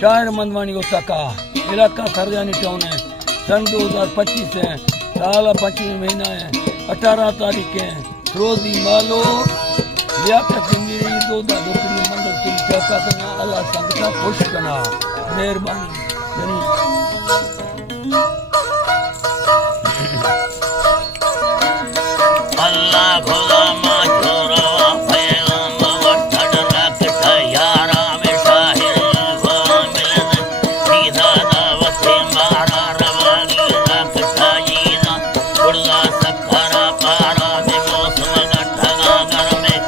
शायर मंदवानी ओसाका, इलाका सरजानी टाउन है। सन 2025 है, साल 25 महीना है, 18 तारीख है। रोजी मालो लियाकत मेरी दोदा दोकरी मंडल तुम चाहता करना अल्लाह संगता खुश करना मेहरबानी अल्लाह भोला मा छोरा पैगम वठड़ रख यारा में शाहिर वो मिलन सीधा दावत मारा रवानी रख जीना उड़ला सखरा पारा में मौसम गठगा घर में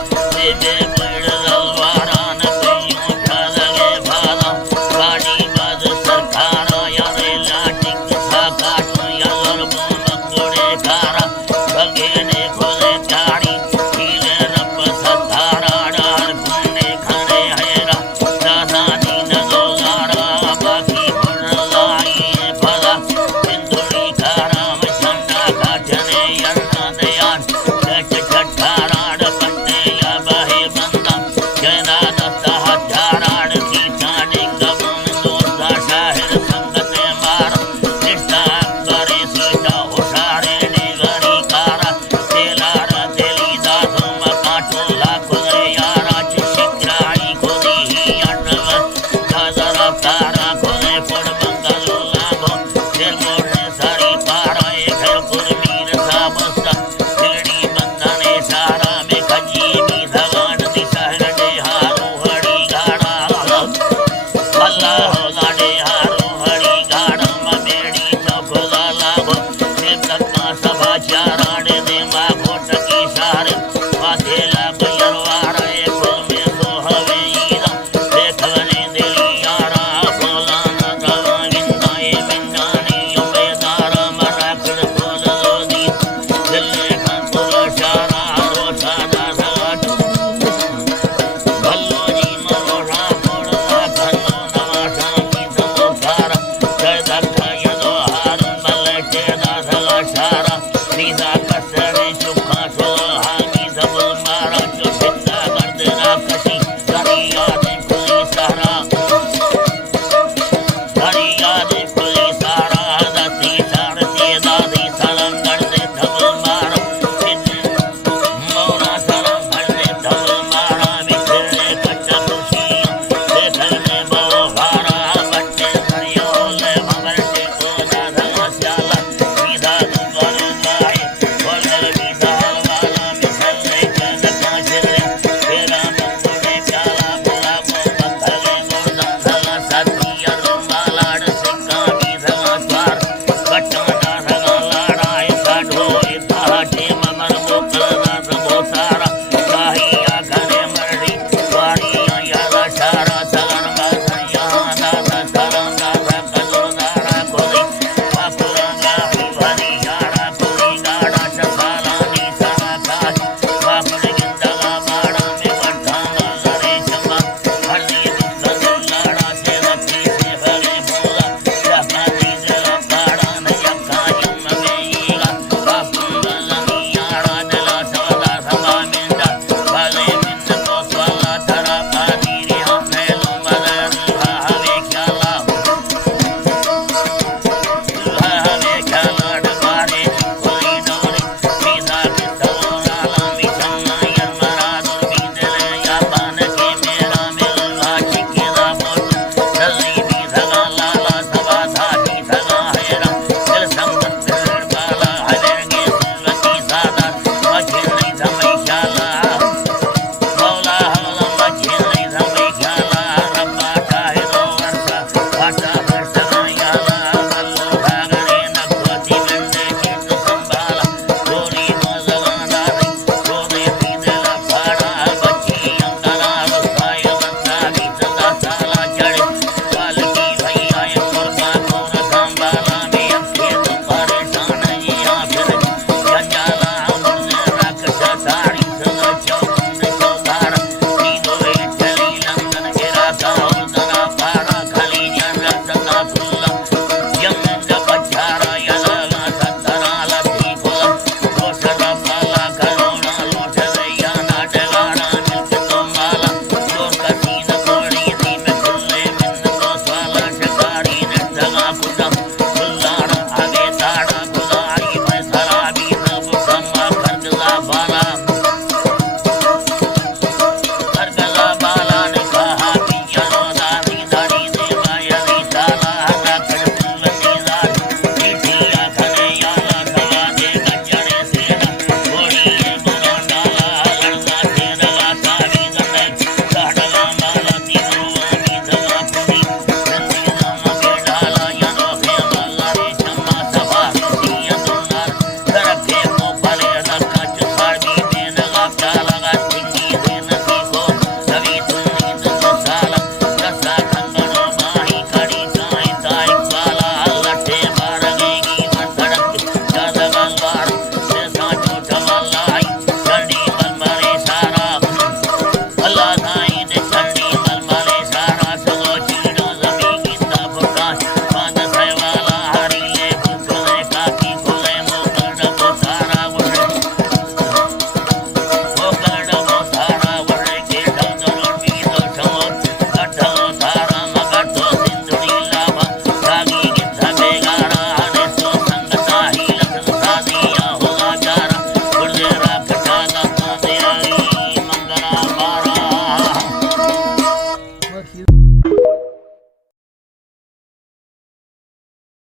दे बिड़ दलवारा न कयूं लगे भाला गाड़ी बद सरकारा यारे लाटिक सा काटू यार मंगोड़े कारा बगे ने खोले चाड़ी हीले रब सतारा डार घूमने खाने हैरा दादा नी नगोगारा बाकी बुढ़लाई फला सिंधुड़ी कारा में ठंडा काटने यन्ना दयान चट चटारा डपटे या बाहे बंदा जना दत्ता हजारा सीता डिंगा बुन दोस्ता शाहिर संगते मार निष्ठा करे सीता होशारे निगरी कारा तेलारा तेली दादू मकाटो लाखो यारा चिशिक्राई खुदी ही अटव दादरा तारा खुदे पुड़ बंगलो लागो दिल मोड़ने सारी पारा एक है कुर्मीर सा बस्ता तिगड़ी बंदने सारा में खजी भी धगान दिशा हटे हारू हड़ी गाड़ा अल्लाह